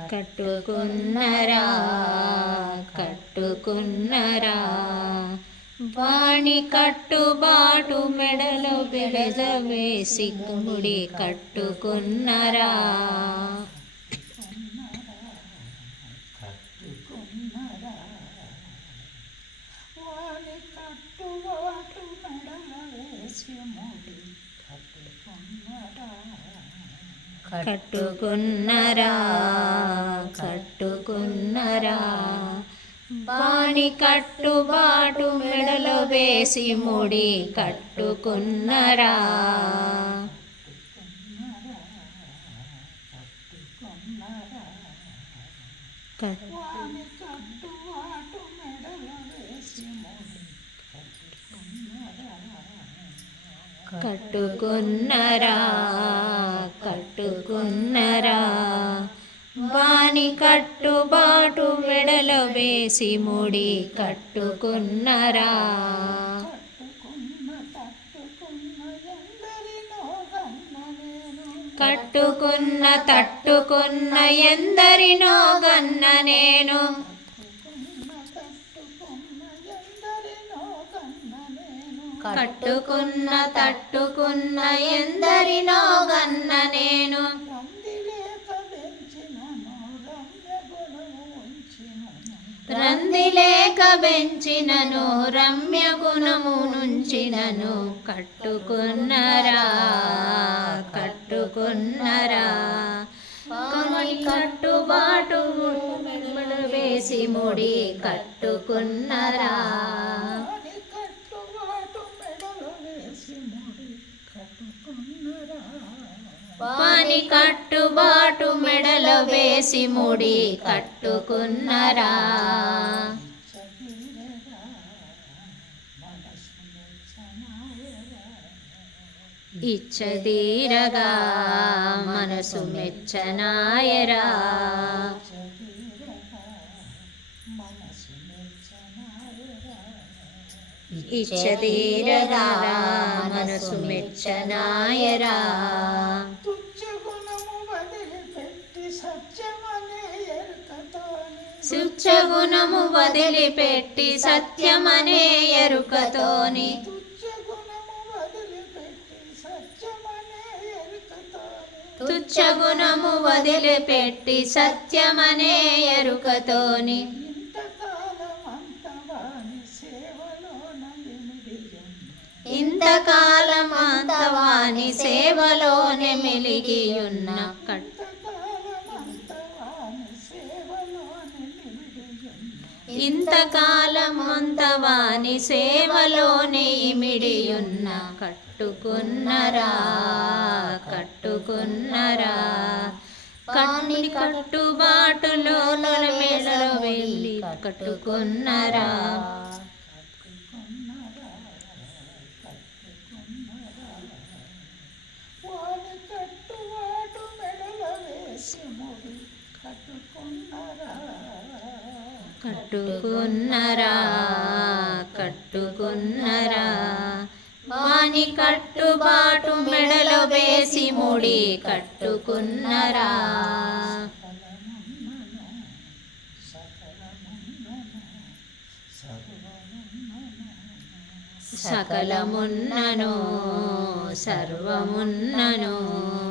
కట్టుకున్నరా? కట్టుకున్నరా? వాణి కట్టుబాటు మెడలో బిడద వేసి గుడి కట్టుకున్నరా? కట్టుకున్నరా కట్టుకున్నరా. బాణి కట్టుబాటు మెడలో వేసి ముడి కట్టుకున్నరా. కట్- కట్టుకున్నరా కట్టుకున్నరా. వాణి కట్టుబాటు మెడలో వేసి ముడి కట్టుకున్నరా. కట్టుకున్న తట్టుకున్న ఎందరినో గన్న నేను. కట్టుకున్న తట్టుకున్న ఎందరినో గన్న నేను. రంది లేక పెంచినను రమ్య గుణము బెంచినను రమ్య గుణము నుంచినను కట్టుకున్నరా కట్టుకున్నరా కట్టుబాటు వేసి ముడి కట్టుకున్నరా వేసి ముడి కట్టుకున్నరా. చదిరరా మనసు ఇచ్చదీరగా మనసు మెచ్చనాయరా మనసు మెచ్చనాయరా. ఇచ్చదీరగా మనసు మెచ్చనాయరా. శుచ్చగుణము వదిలిపెట్టి సత్యమనే ఎరుకతోని. తుచ్చ గుణము వదిలిపెట్టి సత్యమనే ఎరుకతోని. ఇంతకాలం అంతవాని సేవలోనే మిలిగి ఉన్న కట్ అంతవాని సేవలోనే ఇమిడియున్న కట్టుకున్నరా కట్టుకున్నరా. కన్ని కట్టుబాటులో మెడలో వెళ్ళి కట్టుకున్నరా. కట్టుకున్నరా కట్టుకున్నరా. వాణి కట్టుబాటు మెడలో వేసి ముడి కట్టుకున్నరా. సకలమున్నను సర్వమున్నను.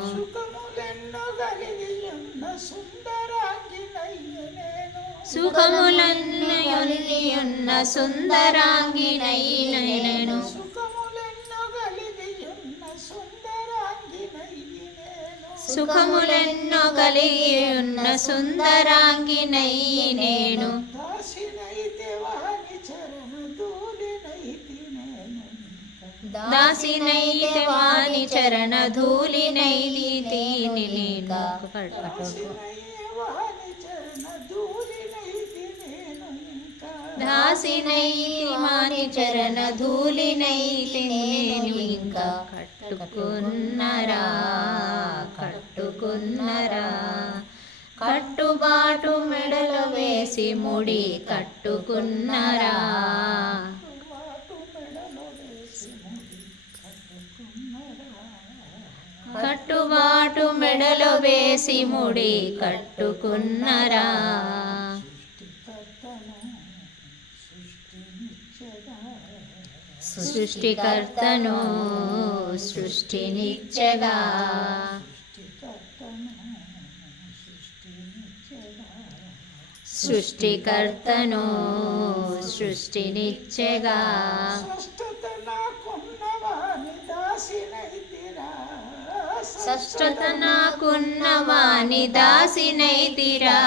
నేను సుఖములన్నయున్న సుందరాంగినైనను. సుఖములెన్నో కలిగి ఉన్న సుందరాంగినై నేను దాసినైతే చరణ నేను దాసినైతే వాణి చరణ ధూళినైతి దాసినై చరణ ధూళినైతి నేను ఇంకా కట్టుకున్నరా కట్టుకున్నరా. కట్టుబాటు మెడలు వేసి ముడి కట్టుకున్నరా. కట్టుబాటు మెడలు వేసి ముడి కట్టుకున్నరా. సృష్టికర్తను సృష్టినిచ్చగా. సృష్టికర్తను సృష్టినిచ్చగా. స్పష్టత దాసినైతిరా స్పష్టత నాకున్నవాని దాసినైతిరా.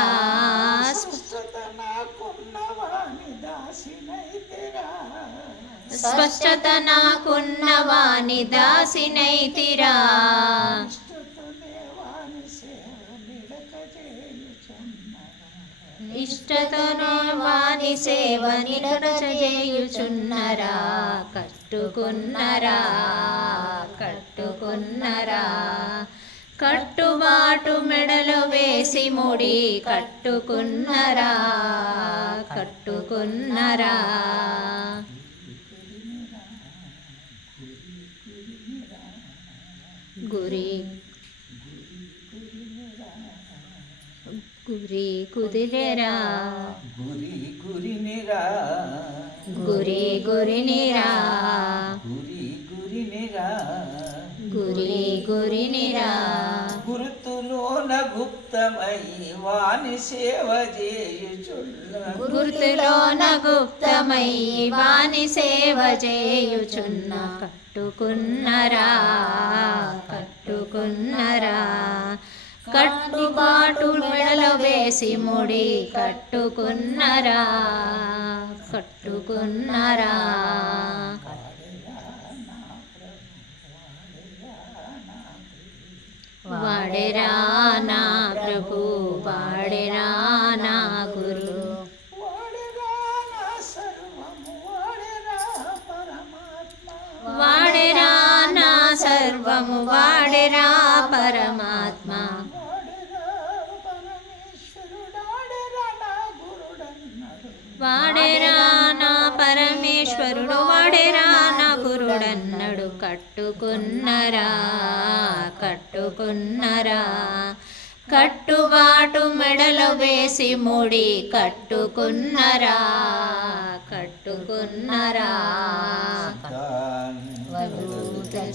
స్పష్టత నాకున్నవాని దాసినైతిరా. స్పష్టత నాకున్నవాని దాసినైతిరా ఇష్టతనే వాని సేవ నిలక చేయుచున్నరా ఇష్టతోనే వాని సేవ కట్టుకున్నరా. కట్టుకున్నరా. కట్టుబాటు మెడలు వేసి ముడి కట్టుకున్నరా. కట్టుకున్నరా. గురి. గురి కుదిరేరా. గురి గురినిరా గురి గురినిరా గురి గురినిరా గురి గురినిరా గురుతులోన గుప్తమై వాని సేవ చేయుచున్న. గుర్తులోన గుప్తమై వాని సేవ చేయుచున్న. కట్టుకున్నరా కట్టుకున్నరా. కట్టుబాటు మెడలో వేసి ముడి కట్టుకున్నరా కట్టుకున్నరా. వాడెరా నా ప్రభు వాడెరా పరమాత్మ. వాడెరా నా గురుడన్నాడు వాడెరా నా పరమేశ్వరుడు వాడెరా నా గురుడన్నడు. కట్టుకున్నరా కట్టుకున్నరా. కట్టుబాటు మెడలో వేసి ముడి కట్టుకున్నరా కట్టుకున్నరా. al